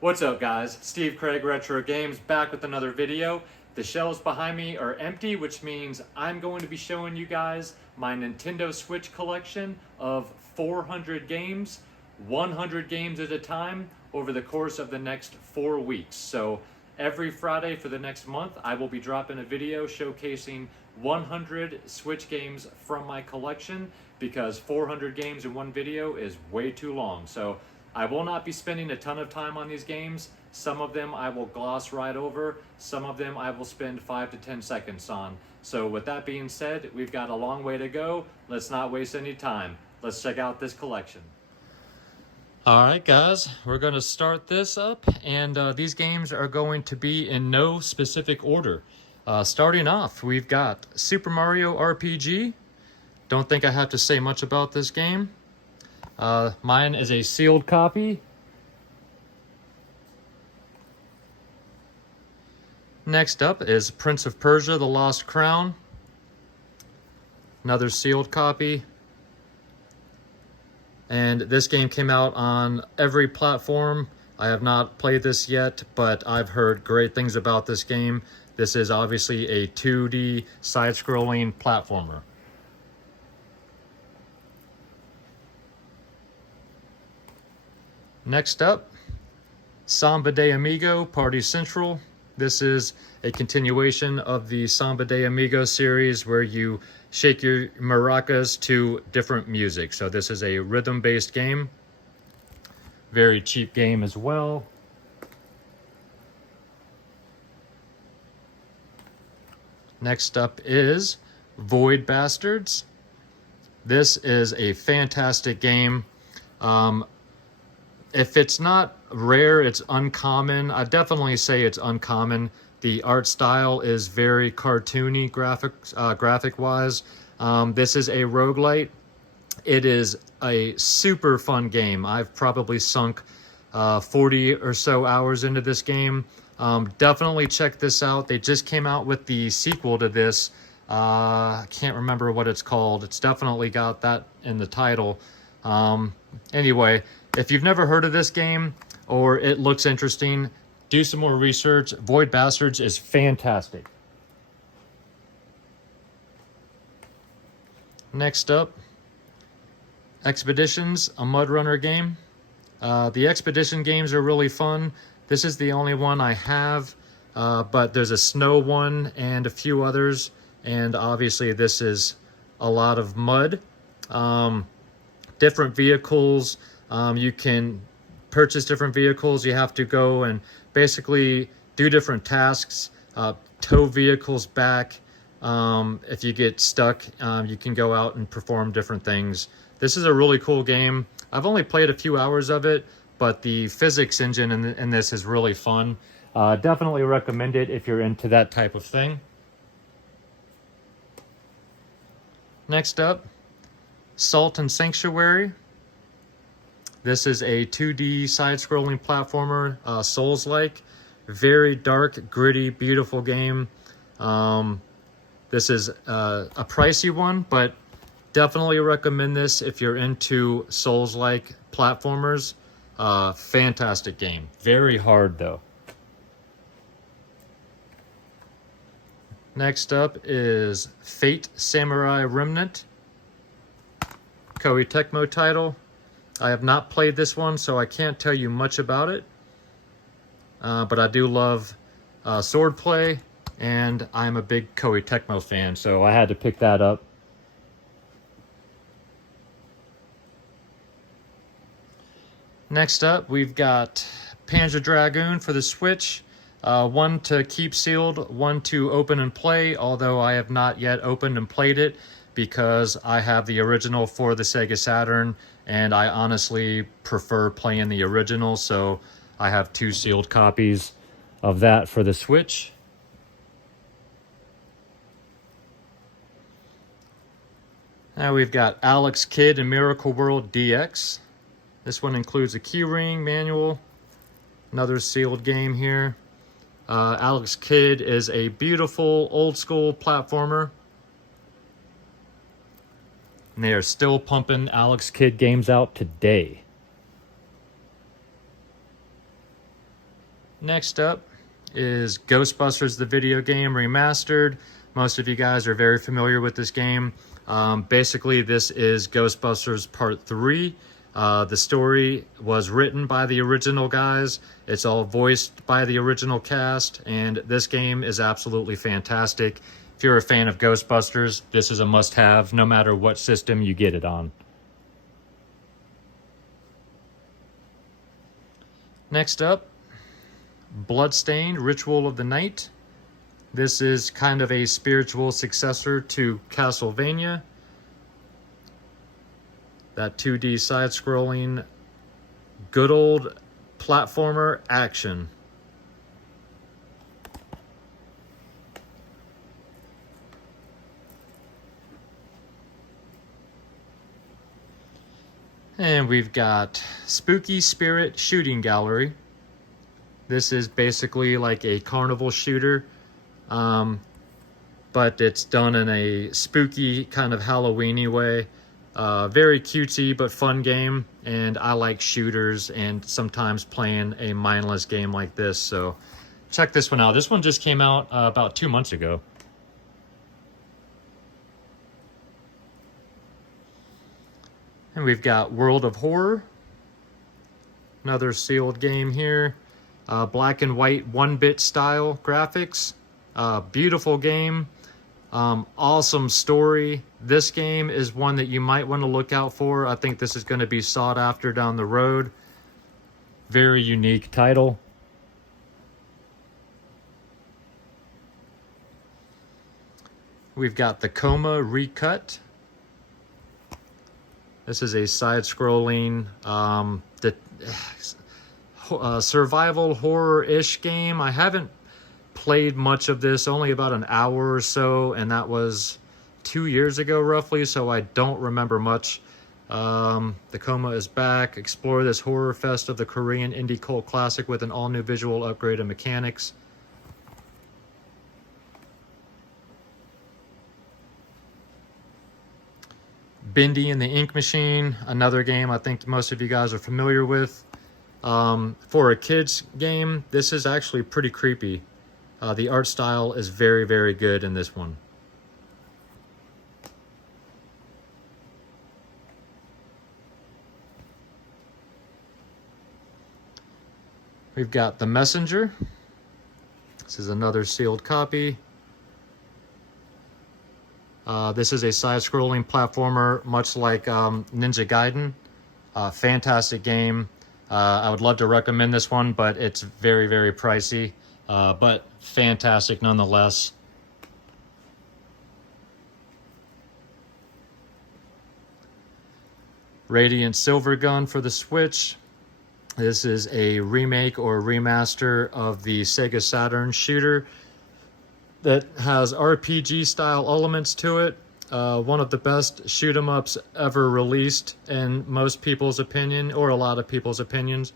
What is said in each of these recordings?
What's up guys? Steve Craig Retro Games back with another video. The shelves behind me are empty, which means I'm going to be showing you guys my Nintendo Switch collection of 400 games, 100 games at a time over the course of the next 4 weeks. So every Friday for the next month, I will be dropping a video showcasing 100 Switch games from my collection because 400 games in one video is way too long. So I will not be spending a ton of time on these games. Some of them I will gloss right over. Some of them I will spend 5 to 10 seconds on. So with that being said, we've got a long way to go. Let's not waste any time. Let's check out this collection. All right, guys, we're going to start this up, and these games are going to be in no specific order. Starting off, we've got Super Mario RPG. Don't think I have to say much about this game. Mine is a sealed copy. Next up is Prince of Persia: The Lost Crown. Another sealed copy. And this game came out on every platform. I have not played this yet, but I've heard great things about this game. This is obviously a 2D side-scrolling platformer. Next up, Samba de Amigo Party Central. This is a continuation of the Samba de Amigo series where you shake your maracas to different music. So this is a rhythm-based game. Very cheap game as well. Next up is Void Bastards. This is a fantastic game. If it's not rare, it's uncommon. I definitely say it's uncommon. The art style is very cartoony graphic-wise. This is a roguelite. It is a super fun game. I've probably sunk 40 or so hours into this game. Definitely check this out. They just came out with the sequel to this. I can't remember what it's called. It's definitely got that in the title. Anyway, if you've never heard of this game or it looks interesting, do some more research. Void Bastards is fantastic. Next up, Expeditions, a Mud Runner game. The Expedition games are really fun. This is the only one I have, but there's a snow one and a few others, and obviously this is a lot of mud. Different vehicles. You can purchase different vehicles. You have to go and basically do different tasks, tow vehicles back. If you get stuck, you can go out and perform different things. This is a really cool game. I've only played a few hours of it, but the physics engine in this is really fun. Definitely recommend it if you're into that type of thing. Next up, Salt and Sanctuary. This is a 2D side-scrolling platformer, Souls-like. Very dark, gritty, beautiful game. This is a pricey one, but definitely recommend this if you're into Souls-like platformers. Fantastic game. Very hard, though. Next up is Fate Samurai Remnant. Koei Tecmo title. I have not played this one, so I can't tell you much about it. But I do love swordplay, and I'm a big Koei Tecmo fan, so I had to pick that up. Next up, we've got Panzer Dragoon for the Switch. One to keep sealed, one to open and play, although I have not yet opened and played it because I have the original for the Sega Saturn, and I honestly prefer playing the original, so I have 2 sealed copies of that for the Switch. Now we've got Alex Kidd and Miracle World DX. This one includes a keyring manual. Another sealed game here. Alex Kidd is a beautiful old school platformer. And they are still pumping Alex Kidd games out today. Next up is Ghostbusters, the video game remastered. Most of you guys are very familiar with this game. Basically, this is Ghostbusters Part 3. The story was written by the original guys. It's all voiced by the original cast, and this game is absolutely fantastic. If you're a fan of Ghostbusters, this is a must-have no matter what system you get it on. Next up, Bloodstained, Ritual of the Night. This is kind of a spiritual successor to Castlevania. That 2D side-scrolling, good old platformer action. And we've got Spooky Spirit Shooting Gallery. This is basically like a carnival shooter, but it's done in a spooky kind of Halloween-y way. Very cutesy but fun game, and I like shooters and sometimes playing a mindless game like this, so check this one out. This one just came out about 2 months ago. And we've got World of Horror, another sealed game here. Black and white 1-bit style graphics. Beautiful game. Awesome story. This game is one that you might want to look out for. I think this is going to be sought after down the road. Very unique title. We've got The Coma Recut. This is a side-scrolling survival horror-ish game. I haven't played much of this, only about an hour or so, and that was 2 years ago roughly, so I don't remember much. The Coma is back. Explore this horror fest of the Korean indie cult classic with an all-new visual upgrade and mechanics. Bindi and the Ink Machine, another game I think most of you guys are familiar with. For a kid's game, this is actually pretty creepy. The art style is very, very good in this one. We've got The Messenger. This is another sealed copy. This is a side-scrolling platformer, much like Ninja Gaiden. Fantastic game. I would love to recommend this one, but it's very, very pricey. But fantastic nonetheless. Radiant Silvergun for the Switch. This is a remake or remaster of the Sega Saturn shooter that has RPG style elements to it. One of the best shoot 'em ups ever released in most people's opinion, or a lot of people's opinions.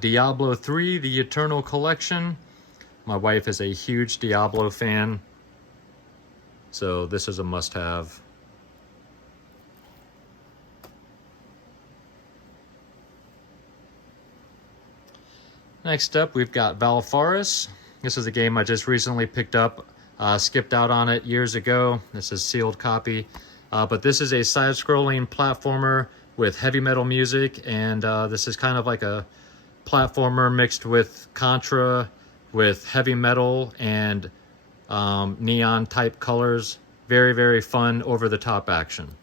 Diablo 3, The Eternal Collection. My wife is a huge Diablo fan, so this is a must-have. Next up, we've got Valfaris. This is a game I just recently picked up. Skipped out on it years ago. This is a sealed copy. But this is a side-scrolling platformer with heavy metal music, and this is kind of like a platformer mixed with Contra, with heavy metal and neon type colors. Very, very fun, over-the-top action.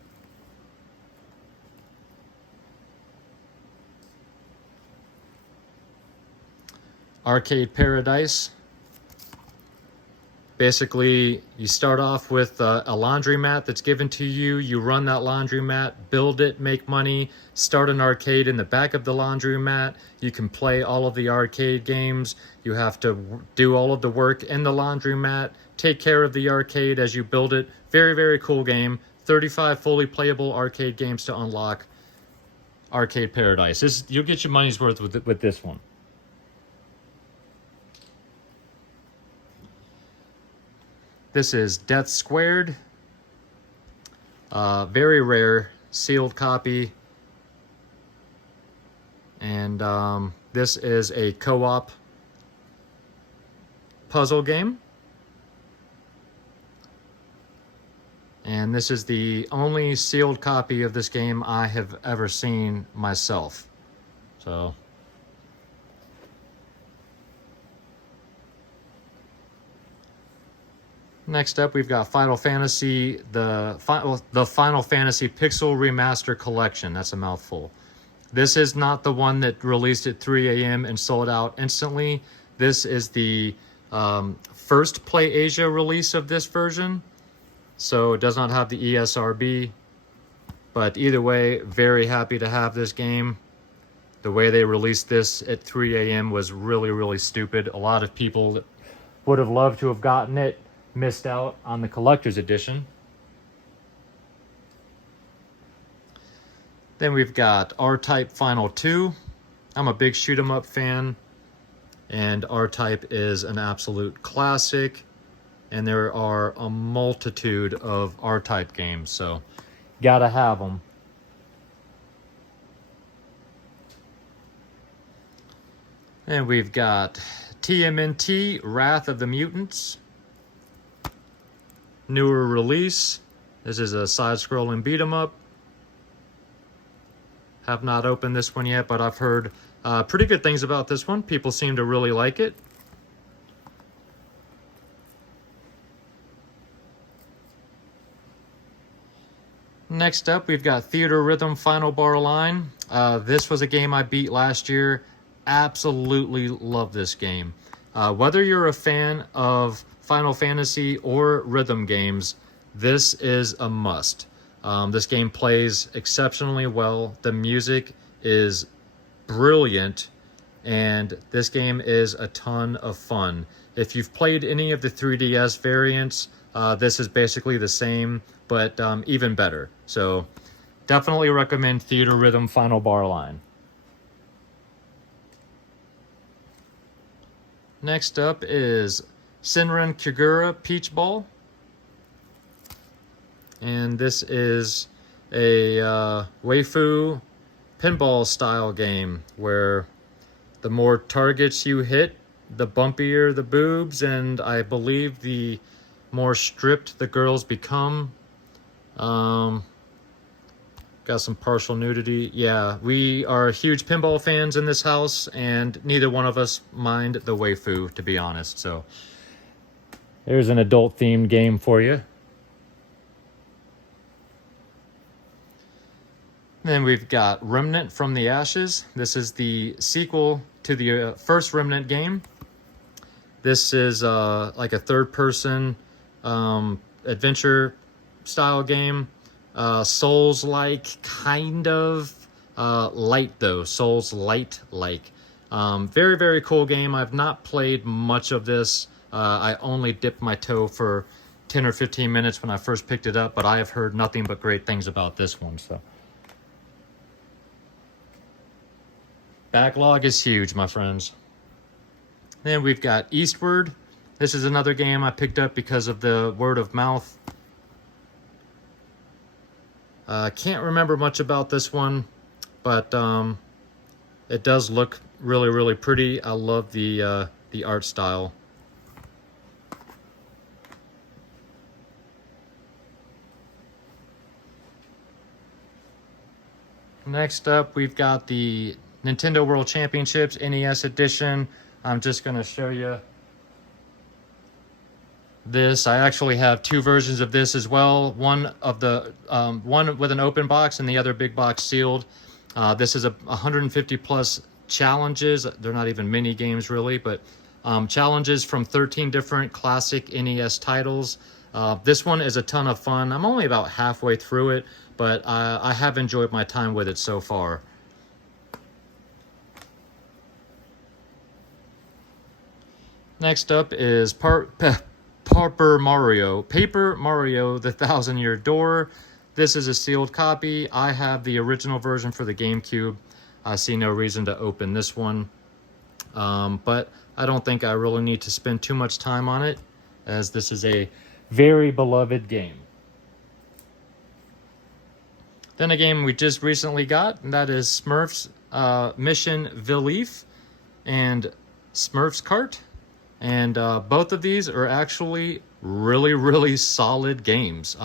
Arcade Paradise. Basically, you start off with a laundromat that's given to you. You run that laundromat, build it, make money, start an arcade in the back of the laundromat. You can play all of the arcade games. You have to do all of the work in the laundromat, take care of the arcade as you build it. Very, very cool game. 35 fully playable arcade games to unlock. Arcade Paradise. You'll get your money's worth with this one. This is Death Squared. Very rare sealed copy. And this is a co-op puzzle game. And this is the only sealed copy of this game I have ever seen myself. So next up, we've got Final Fantasy, the Final Fantasy Pixel Remaster Collection. That's a mouthful. This is not the one that released at 3 a.m. and sold out instantly. This is the first Play Asia release of this version. So it does not have the ESRB. But either way, very happy to have this game. The way they released this at 3 a.m. was really, really stupid. A lot of people that would have loved to have gotten it missed out on the collector's edition. Then we've got R-Type Final 2. I'm a big shoot 'em up fan, and R-Type is an absolute classic, and there are a multitude of R-Type games, so gotta have them. And we've got TMNT Wrath of the Mutants. Newer release. This is a side-scrolling beat 'em up. Have not opened this one yet, but I've heard pretty good things about this one. People seem to really like it. Next up, we've got Theater Rhythm Final Bar Line. This was a game I beat last year. Absolutely love this game. Whether you're a fan of Final Fantasy or rhythm games, this is a must. This game plays exceptionally well. The music is brilliant, and this game is a ton of fun. If you've played any of the 3DS variants, this is basically the same, but even better. So definitely recommend Theater Rhythm Final Bar Line. Next up is Senran Kagura Peach Ball. And this is a waifu pinball style game where the more targets you hit, the bumpier the boobs, and I believe the more stripped the girls become. Got some partial nudity. Yeah, we are huge pinball fans in this house, and neither one of us mind the waifu, to be honest. So there's an adult-themed game for you. Then we've got Remnant from the Ashes. This is the sequel to the first Remnant game. This is like a third-person adventure style game. Souls-like, kind of. Light, though. Souls-light-like. Very, very cool game. I've not played much of this. I only dipped my toe for 10 or 15 minutes when I first picked it up, but I have heard nothing but great things about this one, so. Backlog is huge, my friends. Then we've got Eastward. This is another game I picked up because of the word of mouth. Can't remember much about this one, but it does look really, really pretty. I love the art style. Next up, we've got the Nintendo World Championships NES Edition. I'm just going to show you this. I actually have two versions of this as well. One of the one with an open box and the other big box sealed. This is a 150 plus challenges. They're not even mini games really, but challenges from 13 different classic NES titles. This one is a ton of fun. I'm only about halfway through it, but I have enjoyed my time with it so far. Next up is Paper Mario, The Thousand Year Door. This is a sealed copy. I have the original version for the GameCube. I see no reason to open this one. But I don't think I really need to spend too much time on it, as this is a very beloved game. Then a game we just recently got, and that is Smurfs Mission Villeef and Smurfs Kart. And both of these are actually really solid games.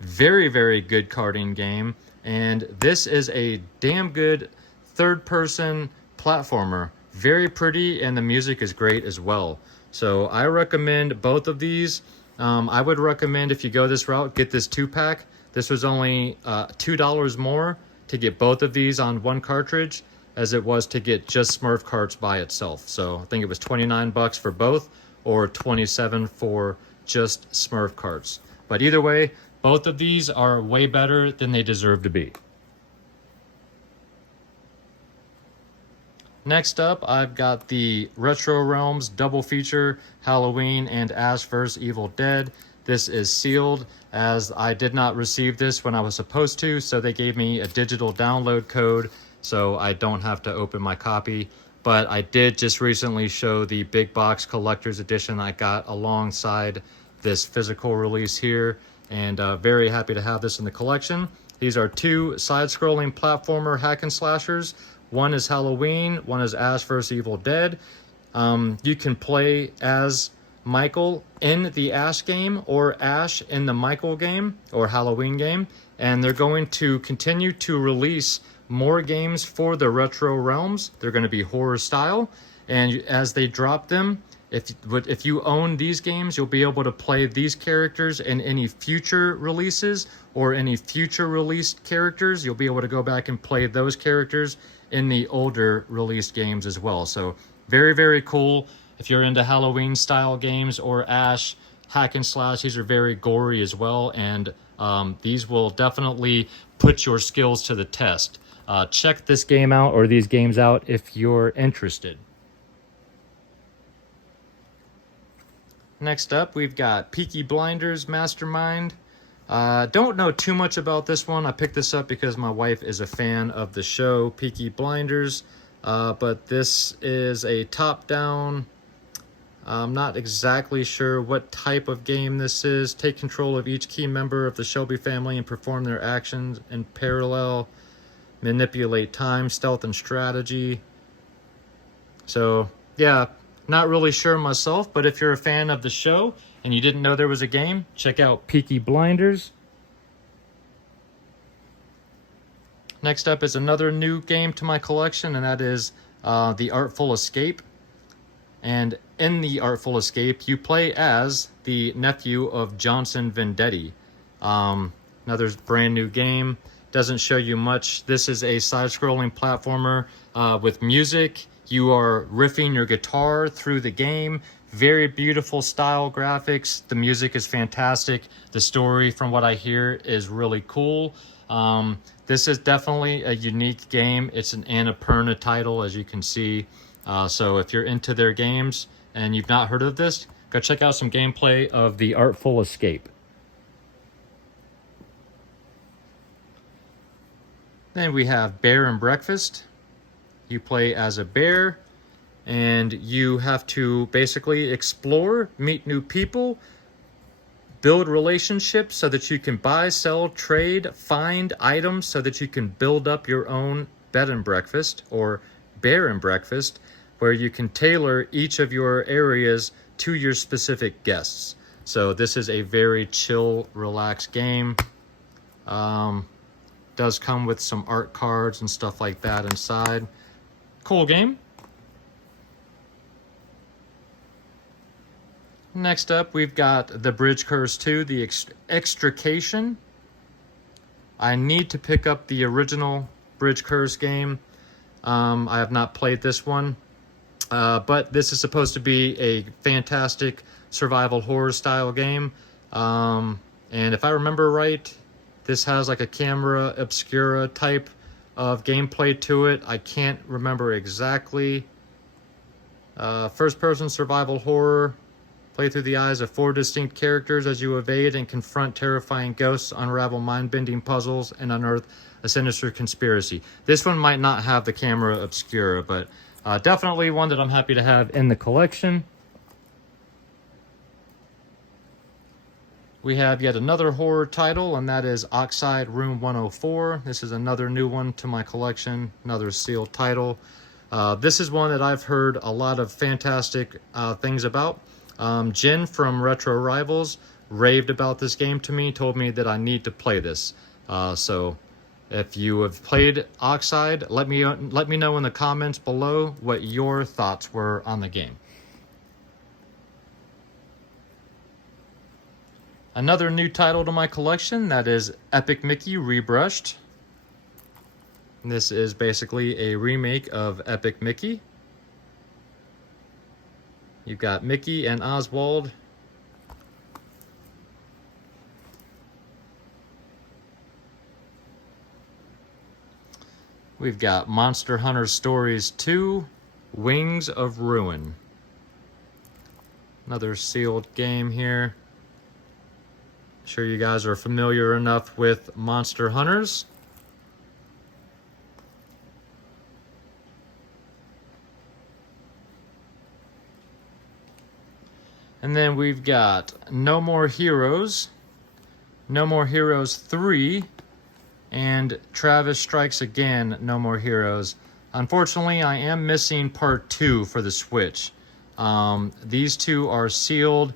Very good karting game. And this is a damn good third-person platformer. Very pretty, and the music is great as well. So I recommend both of these. I would recommend, if you go this route, get this 2-pack. This was only $2 more to get both of these on one cartridge as it was to get just Smurf Karts by itself. So I think it was 29 bucks for both, or 27 for just Smurf Karts. But either way, both of these are way better than they deserve to be. Next up, I've got the Retro Realms double feature, Halloween and Ash vs. Evil Dead. This is sealed, as I did not receive this when I was supposed to, so they gave me a digital download code so I don't have to open my copy. But I did just recently show the big box collector's edition I got alongside this physical release here, and very happy to have this in the collection. These are two side-scrolling platformer hack and slashers. One is Halloween, one is Ash vs. Evil Dead. You can play as Michael in the Ash game or Ash in the Michael game or Halloween game, and they're going to continue to release more games for the Retro Realms. They're going to be horror style, and as they drop them, if you own these games, you'll be able to play these characters in any future releases or any future released characters. You'll be able to go back and play those characters in the older released games as well. So very cool. If you're into Halloween style games or Ash hack and slash, these are very gory as well, and these will definitely put your skills to the test. Check this game out, or these games out, if you're interested. Next up, we've got Peaky Blinders Mastermind. Don't know too much about this one. I picked this up because my wife is a fan of the show Peaky Blinders, but this is a top-down. I'm not exactly sure what type of game this is. Take control of each key member of the Shelby family and perform their actions in parallel. Manipulate time, stealth, and strategy. So, yeah, not really sure myself, but if you're a fan of the show and you didn't know there was a game, check out Peaky Blinders. Next up is another new game to my collection, and that is The Artful Escape. And in The Artful Escape, you play as the nephew of Johnson Vendetti. Another brand new game. Doesn't show you much. This is a side-scrolling platformer with music. You are riffing your guitar through the game. Very beautiful style graphics. The music is fantastic. The story, from what I hear, is really cool. This is definitely a unique game. It's an Annapurna title, as you can see. So if you're into their games and you've not heard of this, go check out some gameplay of The Artful Escape. Then we have Bear and Breakfast. You play as a bear, and you have to basically explore, meet new people, build relationships so that you can buy, sell, trade, find items so that you can build up your own bed and breakfast or bear and breakfast, where you can tailor each of your areas to your specific guests. So this is a very chill, relaxed game. Does come with some art cards and stuff like that inside. Cool game. Next up, we've got The Bridge Curse 2, The Extrication. I need to pick up the original Bridge Curse game. I have not played this one, but this is supposed to be a fantastic survival horror style game. And if I remember right, this has like a camera obscura type of gameplay to it. I can't remember exactly. First-person survival horror. Play through the eyes of 4 distinct characters as you evade and confront terrifying ghosts, unravel mind-bending puzzles, and unearth a sinister conspiracy. This one might not have the camera obscura, but definitely one that I'm happy to have in the collection. We have yet another horror title, and that is Oxide Room 104. This is another new one to my collection, another sealed title. This is one that I've heard a lot of fantastic things about. Jen from Retro Rivals raved about this game to me, told me that I need to play this. So if you have played Oxide, let me know in the comments below what your thoughts were on the game. Another new title to my collection, that is Epic Mickey Rebrushed. This is basically a remake of Epic Mickey. You've got Mickey and Oswald. We've got Monster Hunter Stories 2, Wings of Ruin. Another sealed game here. Sure you guys are familiar enough with Monster Hunters. And then we've got No More Heroes, No More Heroes 3, and Travis Strikes Again, No More Heroes. Unfortunately, I am missing part 2 for the Switch. These two are sealed.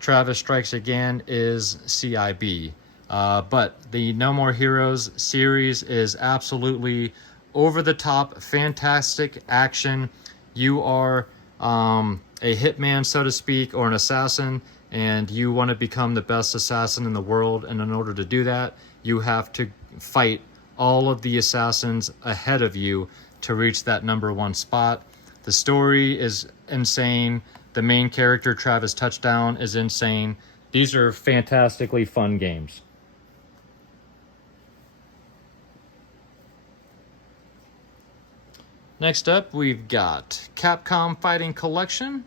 Travis Strikes Again is CIB. But the No More Heroes series is absolutely over-the-top, fantastic action. You are a hitman, so to speak, or an assassin, and you want to become the best assassin in the world. And in order to do that, you have to fight all of the assassins ahead of you to reach that #1 spot. The story is insane. The main character, Travis Touchdown, is insane. These are fantastically fun games. Next up, we've got Capcom Fighting Collection.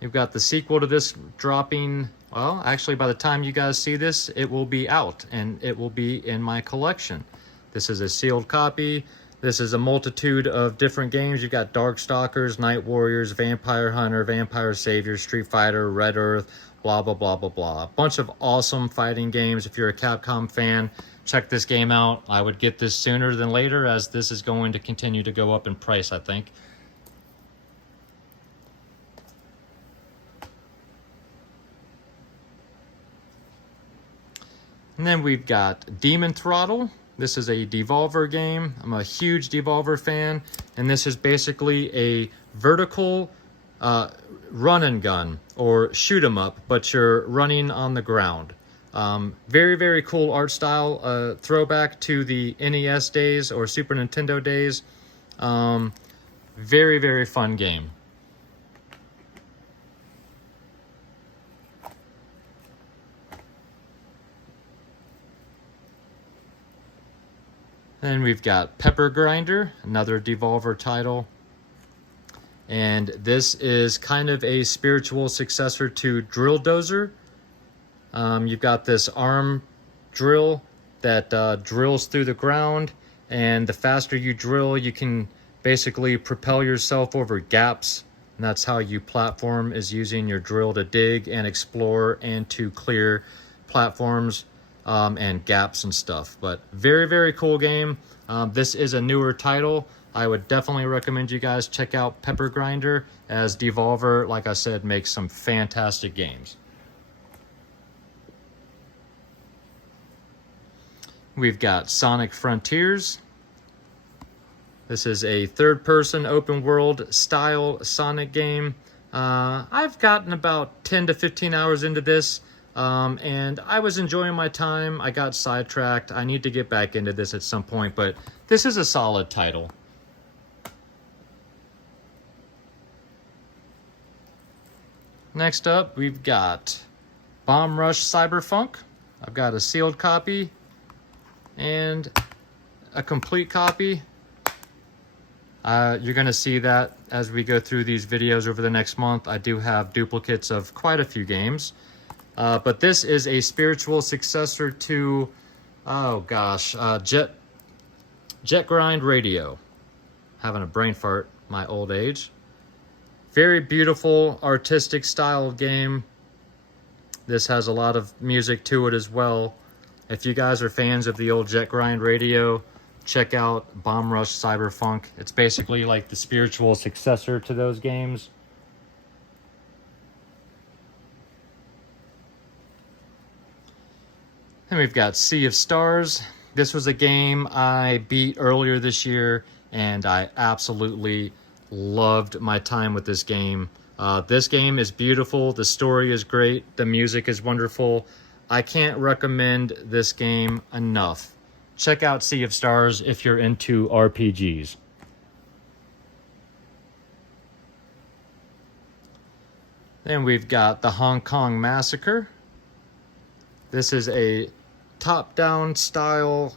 You've got the sequel to this dropping, well, actually by the time you guys see this, it will be out and it will be in my collection. This is a sealed copy. This is a multitude of different games. You've got Darkstalkers, Night Warriors, Vampire Hunter, Vampire Savior, Street Fighter, Red Earth, blah, blah, blah, blah, blah. A bunch of awesome fighting games. If you're a Capcom fan, check this game out. I would get this sooner than later, as this is going to continue to go up in price, I think. And then we've got Demon Throttle. This is a Devolver game. I'm a huge Devolver fan, and this is basically a vertical run and gun, or shoot 'em up, but you're running on the ground. Very, very cool art style, throwback to the NES days or Super Nintendo days. Very, very fun game. Then we've got Pepper Grinder, another Devolver title. And this is kind of a spiritual successor to Drill Dozer. You've got this arm drill that drills through the ground, and the faster you drill, you can basically propel yourself over gaps, and that's how you platform, is using your drill to dig and explore and to clear platforms and gaps and stuff. But very, very cool game. This is a newer title. I would definitely recommend you guys check out Pepper Grinder, as Devolver, like I said, makes some fantastic games. We've got Sonic Frontiers. This is a third-person open-world style Sonic game. I've gotten about 10 to 15 hours into this, and I was enjoying my time. I got sidetracked. I need to get back into this at some point, but this is a solid title. Next up, we've got Bomb Rush Cyberfunk. I've got a sealed copy and a complete copy. You're going to see that as we go through these videos over the next month. I do have duplicates of quite a few games. But this is a spiritual successor to, oh gosh, Jet Grind Radio. Having a brain fart, my old age. Very beautiful, artistic style of game. This has a lot of music to it as well. If you guys are fans of the old Jet Grind Radio, check out Bomb Rush Cyberfunk. It's basically like the spiritual successor to those games. And we've got Sea of Stars. This was a game I beat earlier this year, and I absolutely loved my time with this game. This game is beautiful. The story is great. The music is wonderful. I can't recommend this game enough. Check out Sea of Stars if you're into RPGs. Then we've got the Hong Kong Massacre. This is a top-down style,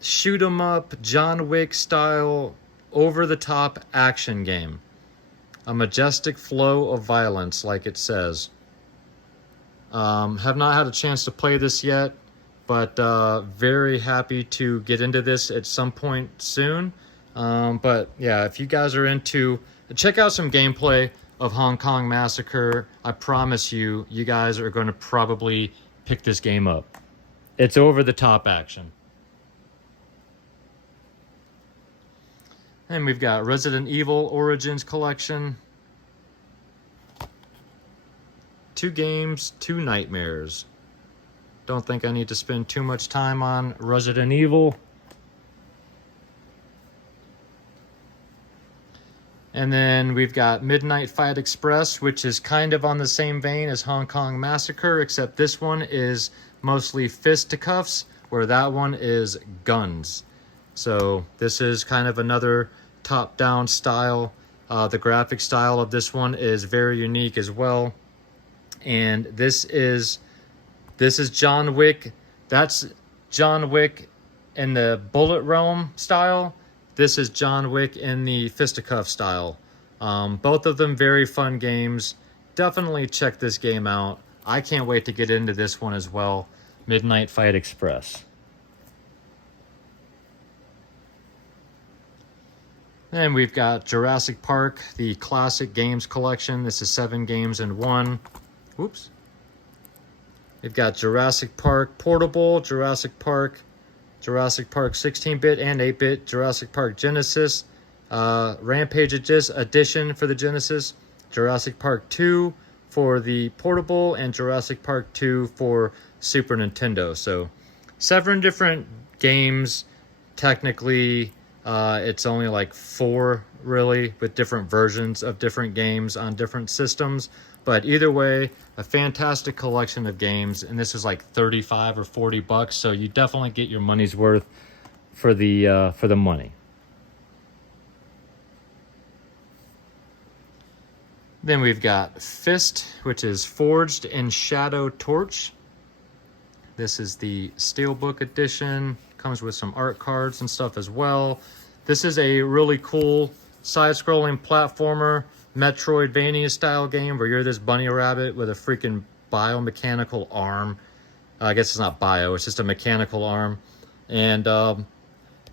shoot 'em up, John Wick style, over-the-top action game. A majestic flow of violence, like it says. Have not had a chance to play this yet, but very happy to get into this at some point soon. But yeah, if you guys are into, check out some gameplay of Hong Kong Massacre. I promise you, you guys are going to probably pick this game up. It's over-the-top action. And we've got Resident Evil Origins Collection. 2 games, 2 nightmares. Don't think I need to spend too much time on Resident Evil. And then we've got Midnight Fight Express, which is kind of on the same vein as Hong Kong Massacre, except this one is mostly fisticuffs, where that one is guns. So this is kind of another top-down style. The graphic style of this one is very unique as well. And this is John Wick. That's John Wick in the bullet realm style. This is John Wick in the fisticuff style. Both of them very fun games. Definitely check this game out. I can't wait to get into this one as well. Midnight Fight Express. Then we've got Jurassic Park, the classic games collection. This is 7 games in 1. Whoops. We've got Jurassic Park Portable, Jurassic Park 16-bit and 8-bit, Jurassic Park Genesis, Rampage Edition for the Genesis, Jurassic Park 2 for the Portable, and Jurassic Park 2 for Super Nintendo. So 7 different games. Technically, it's only like 4 really, with different versions of different games on different systems. But either way, a fantastic collection of games, and this is like 35 or 40 bucks, so you definitely get your money's worth for the money. Then we've got Fist, which is Forged in Shadow Torch. This is the Steelbook edition. Comes with some art cards and stuff as well. This is a really cool side-scrolling platformer, Metroidvania style game where you're this bunny rabbit with a freaking biomechanical arm. I guess it's not bio, it's just a mechanical arm. And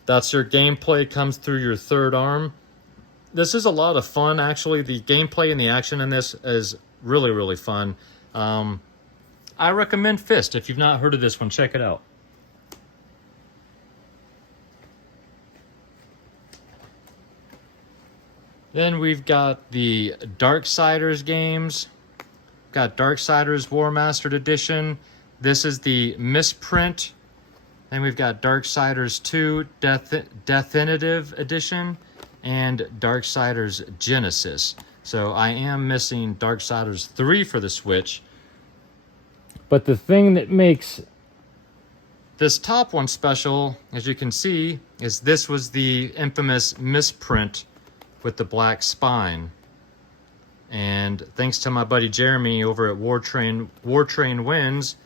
that's your gameplay, comes through your third arm. This is a lot of fun, actually. The gameplay and the action in this is really, really fun. I recommend Fist. If you've not heard of this one, check it out. Then we've got the Darksiders games. Got Darksiders War Mastered Edition. This is the misprint. Then we've got Darksiders 2 Definitive Edition and Darksiders Genesis. So I am missing Darksiders 3 for the Switch. But the thing that makes this top one special, as you can see, is this was the infamous misprint with the black spine. And thanks to my buddy Jeremy over at War Train Wins,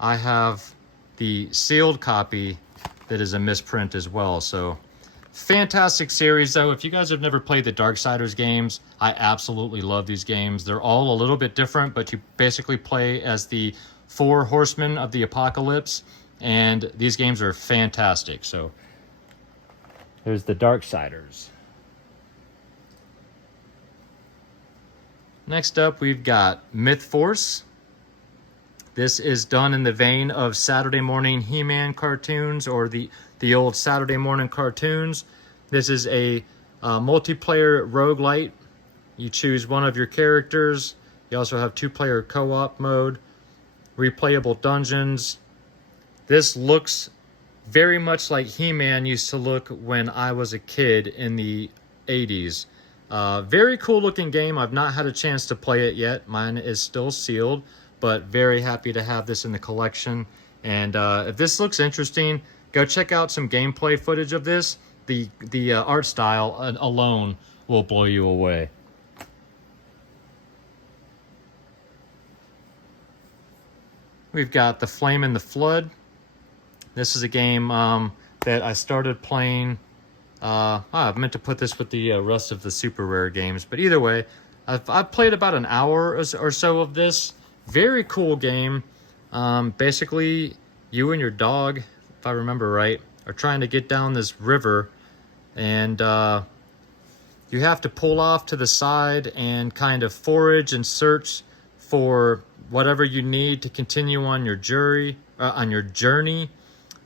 I have the sealed copy that is a misprint as well. So fantastic series though. If you guys have never played the Darksiders games, I absolutely love these games. They're all a little bit different, but you basically play as the 4 horsemen of the apocalypse, and these games are fantastic. So there's the Darksiders. Next up, we've got Myth Force. This is done in the vein of Saturday morning He-Man cartoons, or the old Saturday morning cartoons. This is a multiplayer roguelite. You choose one of your characters. You also have 2-player co-op mode, replayable dungeons. This looks very much like He-Man used to look when I was a kid in the 80s. Very cool looking game. I've not had a chance to play it yet. Mine is still sealed, but very happy to have this in the collection. And if this looks interesting, go check out some gameplay footage of this. The art style alone will blow you away. We've got The Flame and the Flood. This is a game that I started playing. I meant to put this with the rest of the super rare games, but either way, I've played about an hour or so of this. Very cool game. Basically, you and your dog, if I remember right, are trying to get down this river, and you have to pull off to the side and kind of forage and search for whatever you need to continue on your journey.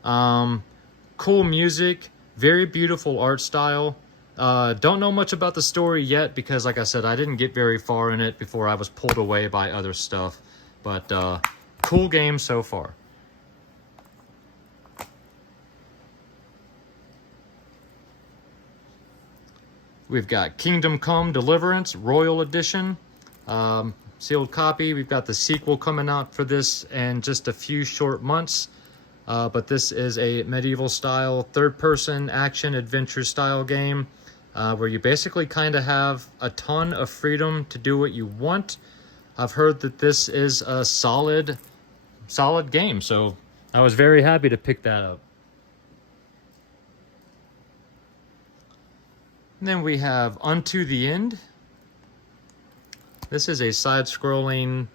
Cool music, very beautiful art style. Don't know much about the story yet because, like I said, I didn't get very far in it before I was pulled away by other stuff. But cool game so far. We've got Kingdom Come Deliverance Royal Edition. Sealed copy. We've got the sequel coming out for this in just a few short months. But this is a medieval style, third-person action adventure style game where you basically kind of have a ton of freedom to do what you want. I've heard that this is a solid game, so I was very happy to pick that up. And then we have Unto the End. This is a side-scrolling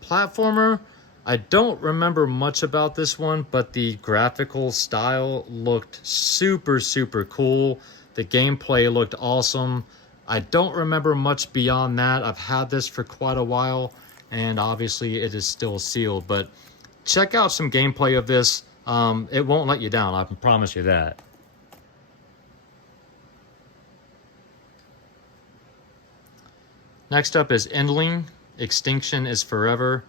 platformer. I don't remember much about this one, but the graphical style looked super, super cool. The gameplay looked awesome. I don't remember much beyond that. I've had this for quite a while, and obviously it is still sealed. But check out some gameplay of this. It won't let you down, I can promise you that. Next up is Endling, Extinction is Forever.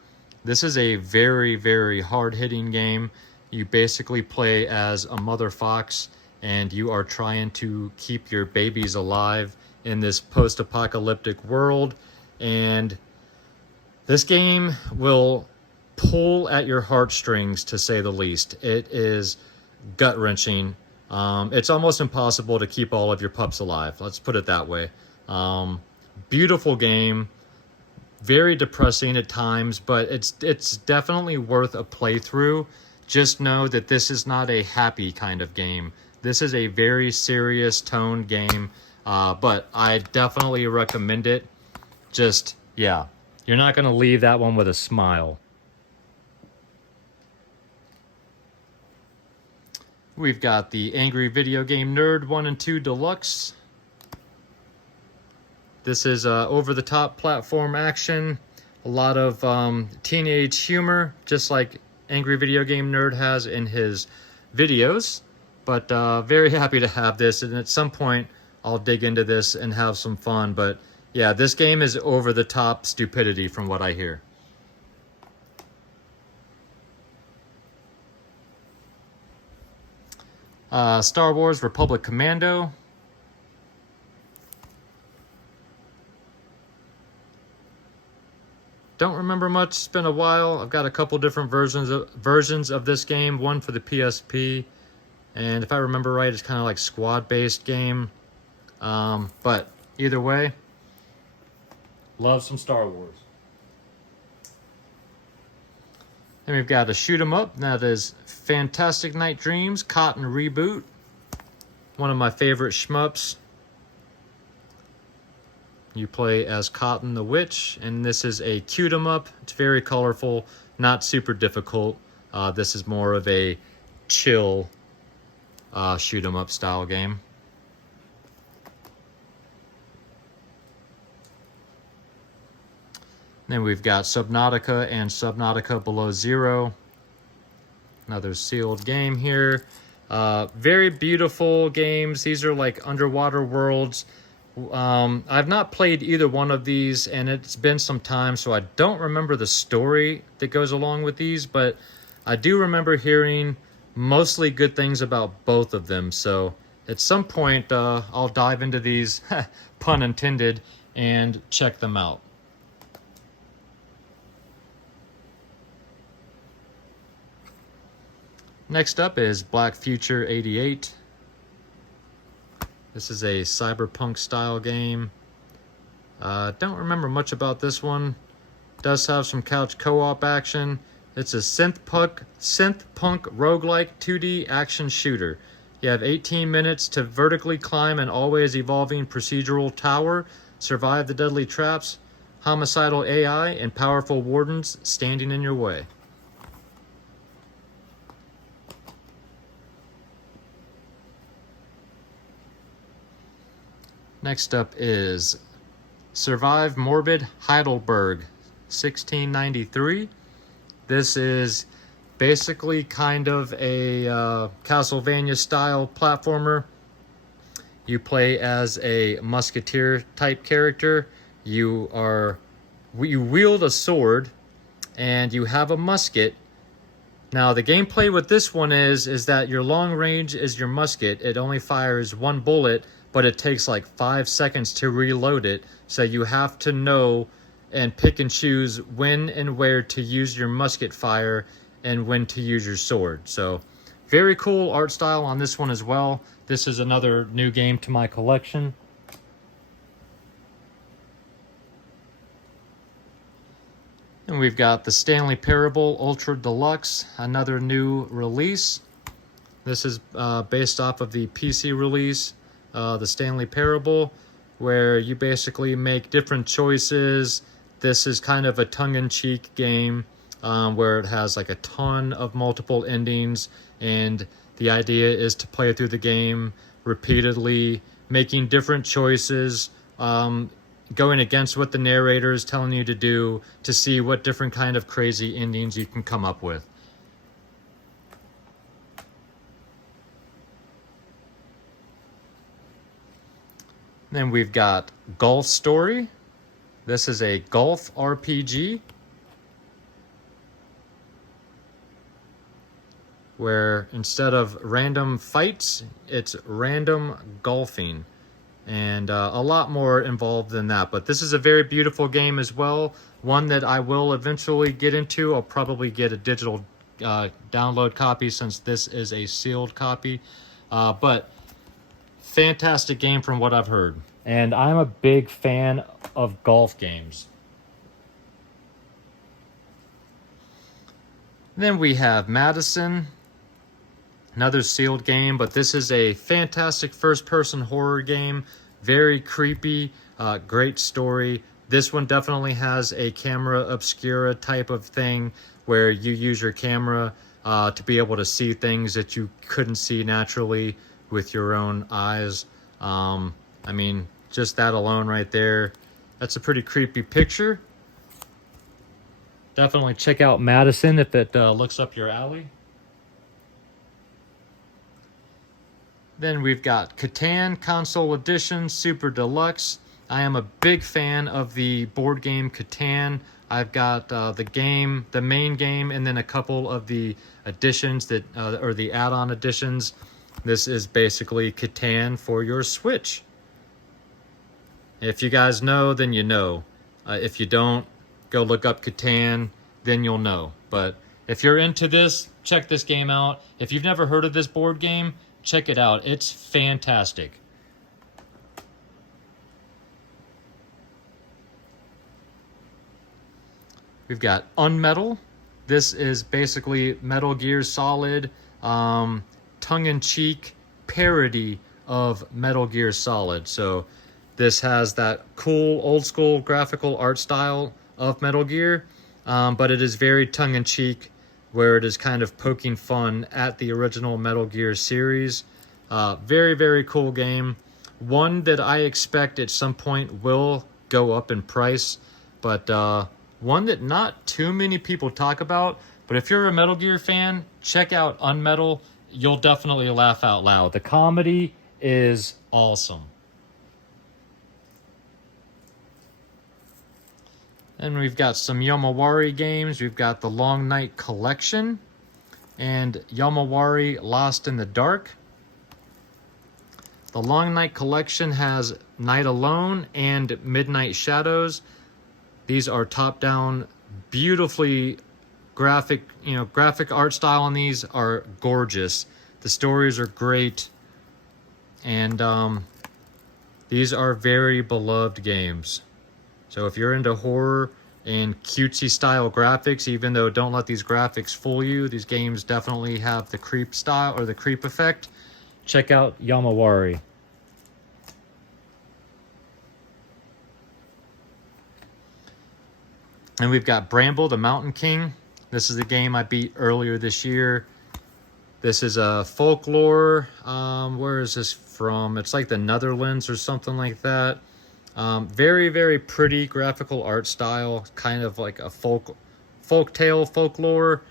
This is a very, very hard-hitting game. You basically play as a mother fox, and you are trying to keep your babies alive in this post-apocalyptic world. And this game will pull at your heartstrings, to say the least. It is gut-wrenching. It's almost impossible to keep all of your pups alive. Let's put it that way. Beautiful game. Very depressing at times, but it's definitely worth a playthrough. Just know that this is not a happy kind of game. This is a very serious toned game, but I definitely recommend it. Just, yeah, you're not going to leave that one with a smile. We've got the Angry Video Game Nerd 1 and 2 Deluxe. This is over-the-top platform action, a lot of teenage humor, just like Angry Video Game Nerd has in his videos. But very happy to have this, and at some point I'll dig into this and have some fun. But yeah, this game is over-the-top stupidity from what I hear. Star Wars Republic Commando. Don't remember much. It's been a while. I've got a couple different versions of this game. One for the PSP, and if I remember right, it's kind of like squad-based game. But either way, love some Star Wars. Then we've got a shoot 'em up. That is Fantastic Night Dreams Cotton Reboot. One of my favorite shmups. You play as Cotton the Witch, and this is a cute 'em up. It's very colorful, not super difficult. This is more of a chill shoot 'em up style game. Then we've got Subnautica and Subnautica Below Zero. Another sealed game here. Very beautiful games. These are like underwater worlds. I've not played either one of these, and it's been some time, so I don't remember the story that goes along with these, but I do remember hearing mostly good things about both of them. So at some point, I'll dive into these, pun intended, and check them out. Next up is Black Future 88. This is a cyberpunk style game. Don't remember much about this one. Does have some couch co-op action. It's a synth-punk roguelike 2D action shooter. You have 18 minutes to vertically climb an always evolving procedural tower, survive the deadly traps, homicidal AI, and powerful wardens standing in your way. Next up is Survive Morbid Heidelberg 1693. This is basically kind of a Castlevania style platformer. You play as a musketeer type character. You wield a sword and you have a musket. Now the gameplay with this one is that your long range is your musket. It only fires one bullet, but it takes like 5 seconds to reload it. So you have to know and pick and choose when and where to use your musket fire and when to use your sword. So very cool art style on this one as well. This is another new game to my collection. And we've got the Stanley Parable Ultra Deluxe, another new release. This is based off of the PC release, the Stanley Parable, where you basically make different choices. This is kind of a tongue-in-cheek game where it has like a ton of multiple endings, and the idea is to play through the game repeatedly, making different choices, going against what the narrator is telling you to do to see what different kind of crazy endings you can come up with. Then we've got Golf Story. This is a golf RPG where instead of random fights, it's random golfing. And a lot more involved than that. But this is a very beautiful game as well. One that I will eventually get into. I'll probably get a digital download copy since this is a sealed copy. But fantastic game from what I've heard. And I'm a big fan of golf games. Then we have Madison. Another sealed game, but this is a fantastic first-person horror game. Very creepy, great story. This one definitely has a camera obscura type of thing where you use your camera to be able to see things that you couldn't see naturally with your own eyes. I mean, just that alone right there, that's a pretty creepy picture. Definitely check out Madison if it looks up your alley. Then we've got Catan Console Edition Super Deluxe. I am a big fan of the board game Catan. I've got the main game, and then a couple of the additions that, or the add-on additions. This is basically Catan for your Switch. If you guys know, then you know. If you don't, go look up Catan, then you'll know. But if you're into this, check this game out. If you've never heard of this board game, check it out. It's fantastic. We've got Unmetal. This is basically Metal Gear Solid, tongue-in-cheek parody of Metal Gear Solid. So this has that cool old-school graphical art style of Metal Gear, but it is very tongue-in-cheek, where it is kind of poking fun at the original Metal Gear series. Very, very cool game. One that I expect at some point will go up in price, but one that not too many people talk about, but if you're a Metal Gear fan, check out Unmetal. You'll definitely laugh out loud. The comedy is awesome. And we've got some Yomawari games. We've got the Long Night Collection and Yomawari Lost in the Dark. The Long Night Collection has Night Alone and Midnight Shadows. These are top-down, beautifully graphic art style on these are gorgeous. The stories are great. And these are very beloved games. So if you're into horror and cutesy style graphics, even though don't let these graphics fool you, these games definitely have the creep style or the creep effect. Check out Yomawari. And we've got Bramble, the Mountain King. This is a game I beat earlier this year. This is a folklore. Where is this from? It's like the Netherlands or something like that. Very, very pretty graphical art style, kind of like a folktale, folklore,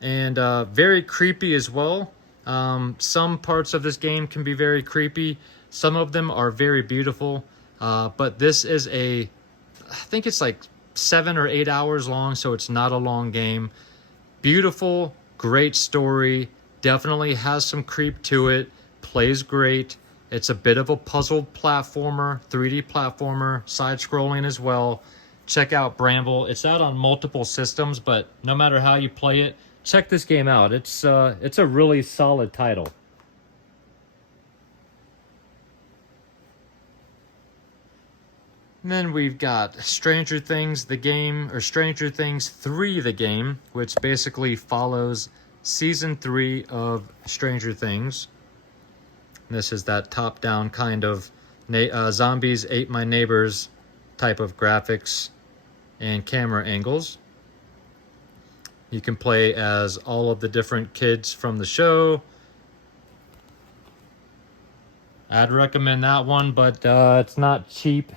and very creepy as well. Some parts of this game can be very creepy. Some of them are very beautiful. But this is I think it's like 7 or 8 hours long, so it's not a long game. Beautiful, great story. Definitely has some creep to it. Plays great. It's a bit of a puzzle platformer, 3D platformer, side-scrolling as well. Check out Bramble. It's out on multiple systems, but no matter how you play it, check this game out. It's a really solid title. And then we've got Stranger Things, the game, or Stranger Things 3, the game, which basically follows Season 3 of Stranger Things. This is that top-down kind of zombies ate my neighbors type of graphics and camera angles. You can play as all of the different kids from the show. I'd recommend that one, but it's not cheap.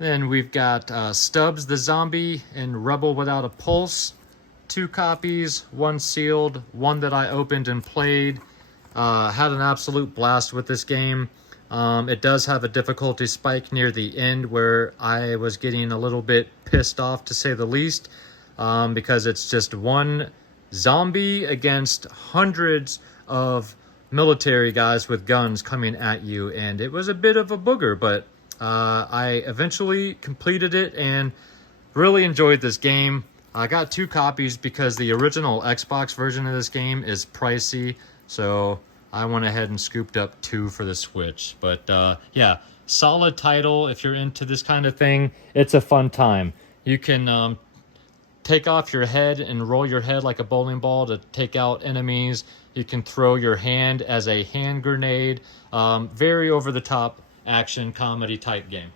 Then we've got Stubbs the Zombie and Rebel Without a Pulse. 2 copies, 1 sealed, 1 that I opened and played. Had an absolute blast with this game. It does have a difficulty spike near the end where I was getting a little bit pissed off, to say the least, because it's just 1 zombie against hundreds of military guys with guns coming at you, and it was a bit of a booger, but I eventually completed it and really enjoyed this game. I got 2 copies because the original Xbox version of this game is pricey, so I went ahead and scooped up 2 for the Switch. But yeah, solid title if you're into this kind of thing. It's a fun time. You can take off your head and roll your head like a bowling ball to take out enemies. You can throw your hand as a hand grenade. Very over-the-top action comedy type game.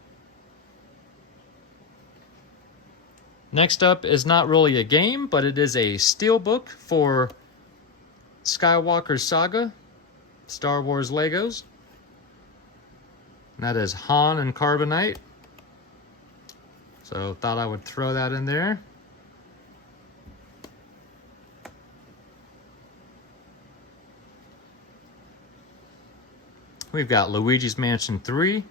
Next up is not really a game, but it is a steelbook for Skywalker Saga, Star Wars Legos. And that is Han and Carbonite. So thought I would throw that in there. We've got Luigi's Mansion 3.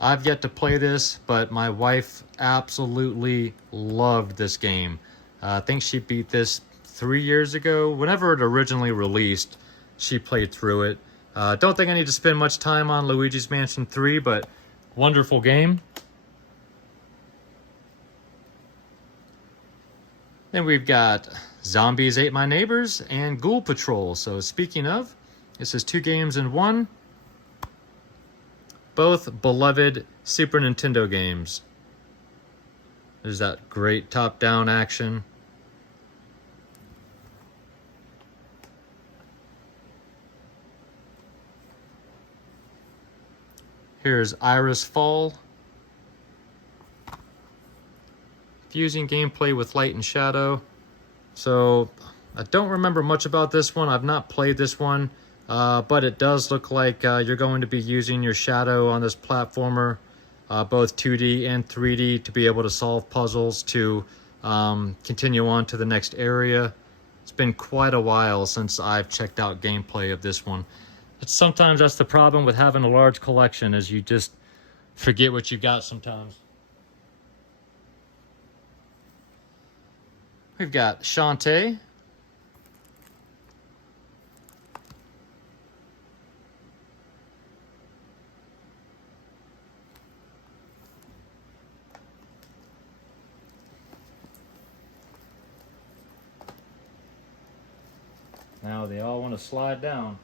I've yet to play this, but my wife absolutely loved this game. I think she beat this 3 years ago. Whenever it originally released, she played through it. Don't think I need to spend much time on Luigi's Mansion 3, but wonderful game. Then we've got Zombies Ate My Neighbors and Ghoul Patrol. So speaking of, this is 2 games in 1. Both beloved Super Nintendo games. There's that great top-down action. Here's Iris Fall. Fusing gameplay with light and shadow. So, I don't remember much about this one. I've not played this one. But it does look like you're going to be using your shadow on this platformer both 2D and 3D, to be able to solve puzzles, to continue on to the next area. It's been quite a while since I've checked out gameplay of this one. Sometimes that's the problem with having a large collection, is you just forget what you got sometimes. We've got Shantae. Now they all want to slide down.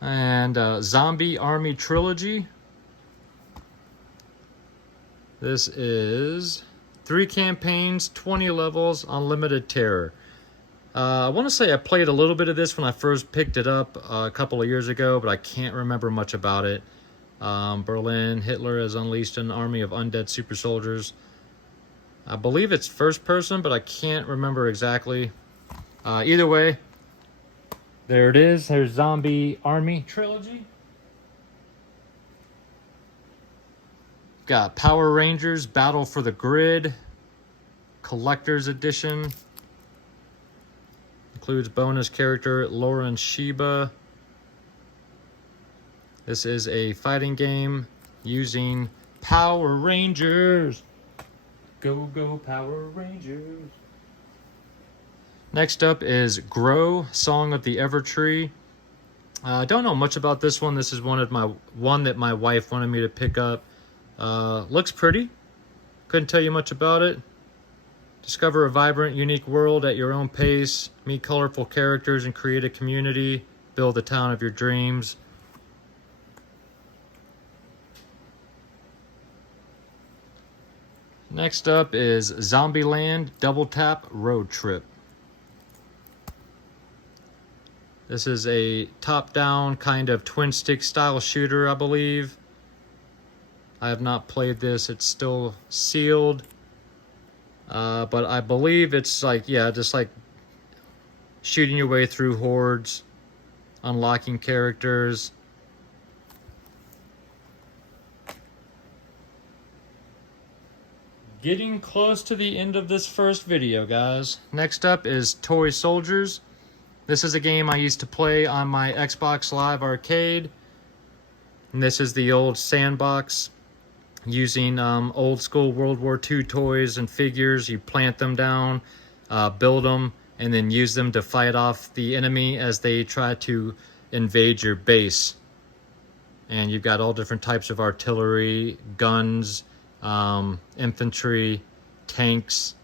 And Zombie Army Trilogy. This is 3 campaigns, 20 levels, unlimited terror. I want to say I played a little bit of this when I first picked it up a couple of years ago, but I can't remember much about it. Berlin, Hitler has unleashed an army of undead super soldiers. I believe it's first person, but I can't remember exactly. Either way, there it is. There's Zombie Army Trilogy. Got Power Rangers Battle for the Grid Collector's Edition. Includes bonus character Lauren Sheba. This is a fighting game using Power Rangers. Go, go, Power Rangers. Next up is Grow, Song of the Evertree. I don't know much about this one. This is one that my wife wanted me to pick up. Looks pretty. Couldn't tell you much about it. Discover a vibrant, unique world at your own pace. Meet colorful characters and create a community. Build the town of your dreams. Next up is Zombieland Double Tap Road Trip. This is a top-down kind of twin-stick style shooter, I believe. I have not played this. It's still sealed. But I believe it's like, yeah, just like shooting your way through hordes, unlocking characters. Getting close to the end of this first video, guys. Next up is Toy Soldiers. This is a game I used to play on my Xbox Live Arcade. And this is the old sandbox using old school World War II toys and figures. You plant them down, build them, and then use them to fight off the enemy as they try to invade your base. And you've got all different types of artillery, guns, infantry, tanks.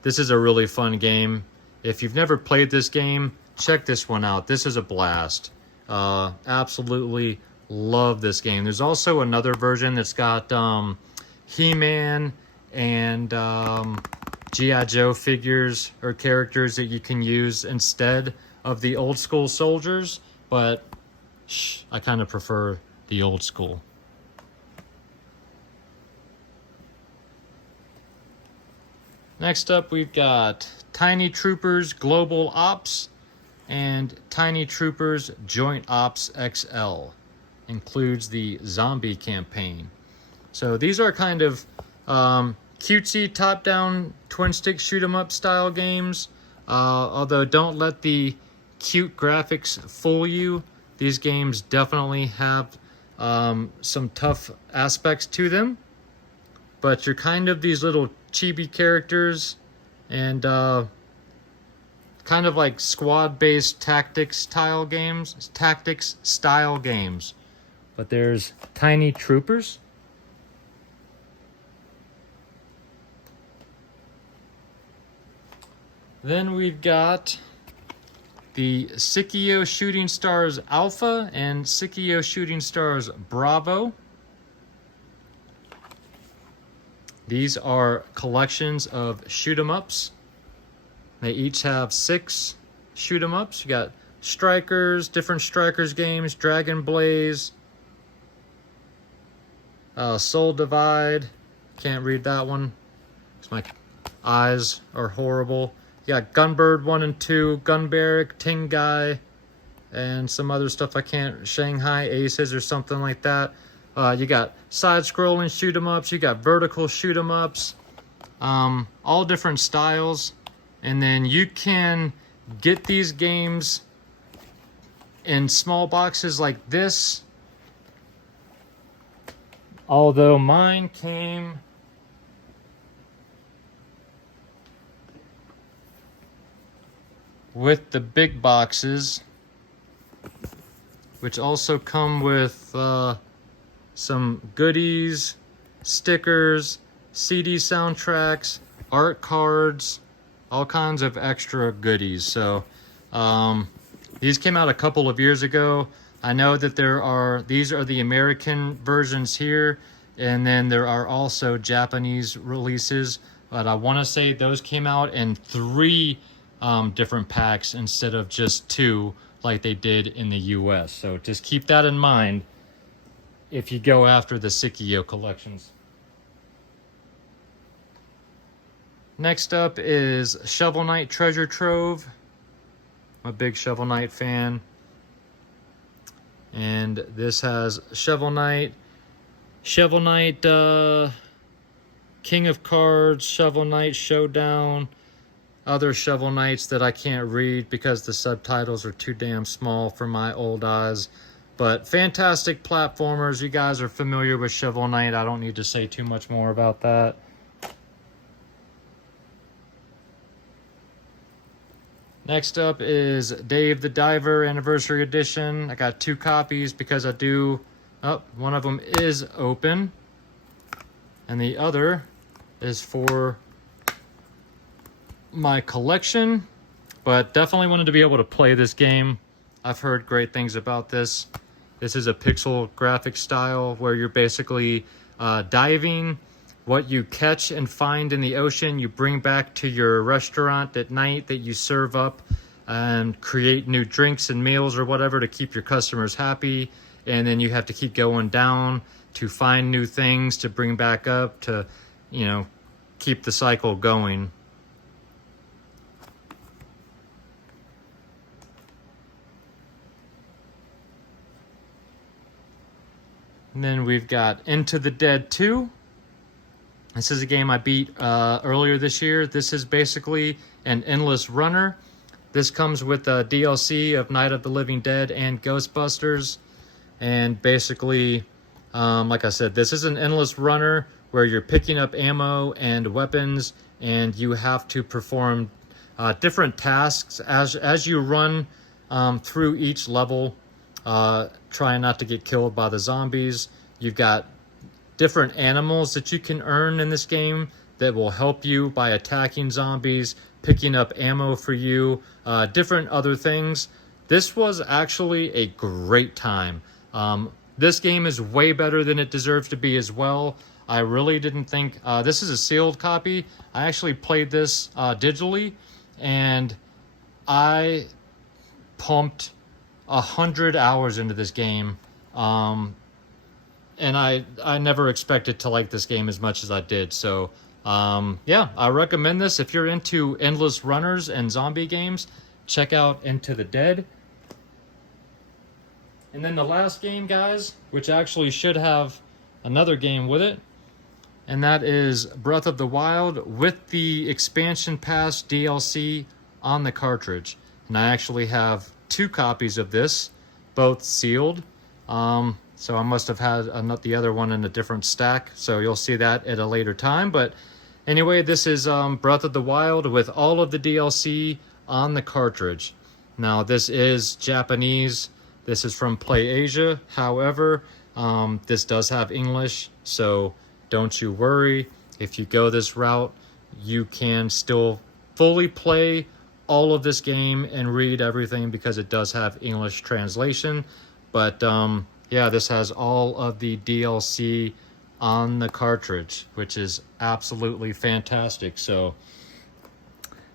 This is a really fun game. If you've never played this game, check this one out. This is a blast. Absolutely love this game. There's also another version that's got He-Man and G.I. Joe figures or characters that you can use instead of the old school soldiers, but I kind of prefer the old school. Next up, we've got Tiny Troopers Global Ops and Tiny Troopers Joint Ops XL. Includes the zombie campaign. So these are kind of cutesy top-down twin-stick shoot-'em-up style games. Although don't let the cute graphics fool you. These games definitely have some tough aspects to them. But you're kind of these little chibi characters and kind of like squad-based tactics style games. But there's Tiny Troopers. Then we've got the Sikio Shooting Stars Alpha and Sikio Shooting Stars Bravo. These are collections of shoot-'em-ups. They each have 6 shoot-'em-ups. You got Strikers, different Strikers games, Dragon Blaze, Soul Divide. Can't read that one because my eyes are horrible. You got Gunbird 1 and 2, Gun Barrack, Tingai, and some other stuff I can't. Shanghai Aces or something like that. You got side-scrolling shoot 'em ups, you got vertical shoot 'em ups, all different styles. And then you can get these games in small boxes like this. Although mine came with the big boxes, which also come with some goodies, stickers, CD soundtracks, art cards, all kinds of extra goodies. So these came out a couple of years ago. I know that these are the American versions here, and then there are also Japanese releases, but I want to say those came out in 3 different packs instead of just 2 like they did in the US. So just keep that in mind if you go after the Tsukiyo collections. Next up is Shovel Knight Treasure Trove. I'm a big Shovel Knight fan. And this has Shovel Knight, King of Cards, Shovel Knight Showdown, other Shovel Knights that I can't read because the subtitles are too damn small for my old eyes. But fantastic platformers. You guys are familiar with Shovel Knight. I don't need to say too much more about that. Next up is Dave the Diver Anniversary Edition. I got 2 copies because I do... Oh, one of them is open. And the other is for my collection. But definitely wanted to be able to play this game. I've heard great things about this. This is a pixel graphic style where you're basically diving. What you catch and find in the ocean, you bring back to your restaurant at night that you serve up and create new drinks and meals or whatever to keep your customers happy. And then you have to keep going down to find new things to bring back up to, you know, keep the cycle going. And then we've got Into the Dead 2. This is a game I beat earlier this year. This is basically an endless runner. This comes with a DLC of Night of the Living Dead and Ghostbusters. And basically, like I said, this is an endless runner where you're picking up ammo and weapons, and you have to perform different tasks as you run through each level, trying not to get killed by the zombies. You've got different animals that you can earn in this game that will help you by attacking zombies, picking up ammo for you, different other things. This was actually a great time. This game is way better than it deserves to be as well. I really didn't think... this is a sealed copy. I actually played this digitally, and I pumped 100 hours into this game. And I never expected to like this game as much as I did. So, yeah, I recommend this. If you're into endless runners and zombie games, check out Into the Dead. And then the last game, guys, which actually should have another game with it, and that is Breath of the Wild with the expansion pass DLC on the cartridge. And I actually have 2 copies of this, both sealed. So I must have had the other one in a different stack, so you'll see that at a later time. But anyway, this is Breath of the Wild with all of the DLC on the cartridge. Now, this is Japanese. This is from PlayAsia. However, this does have English, so don't you worry. If you go this route, you can still fully play all of this game and read everything because it does have English translation. But yeah, this has all of the DLC on the cartridge, which is absolutely fantastic. So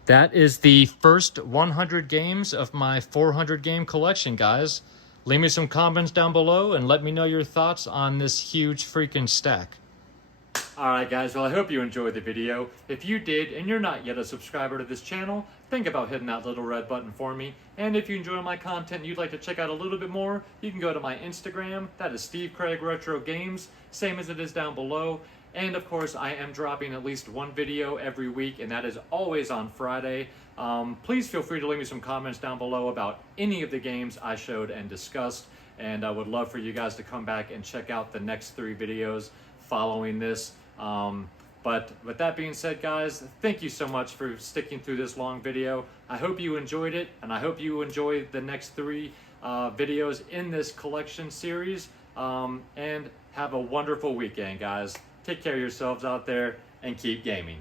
that is the first 100 games of my 400 game collection, guys. Leave me some comments down below and let me know your thoughts on this huge freaking stack. Alright guys, well I hope you enjoyed the video. If you did and you're not yet a subscriber to this channel, think about hitting that little red button for me. And if you enjoy my content and you'd like to check out a little bit more, you can go to my Instagram. That is Steve Craig Retro Games, same as it is down below. And of course I am dropping at least one video every week, and that is always on Friday. Please feel free to leave me some comments down below about any of the games I showed and discussed. And I would love for you guys to come back and check out the next 3 videos following this. But with that being said, guys, thank you so much for sticking through this long video. I hope you enjoyed it, and I hope you enjoy the next 3 videos in this collection series. And have a wonderful weekend, guys. Take care of yourselves out there and keep gaming.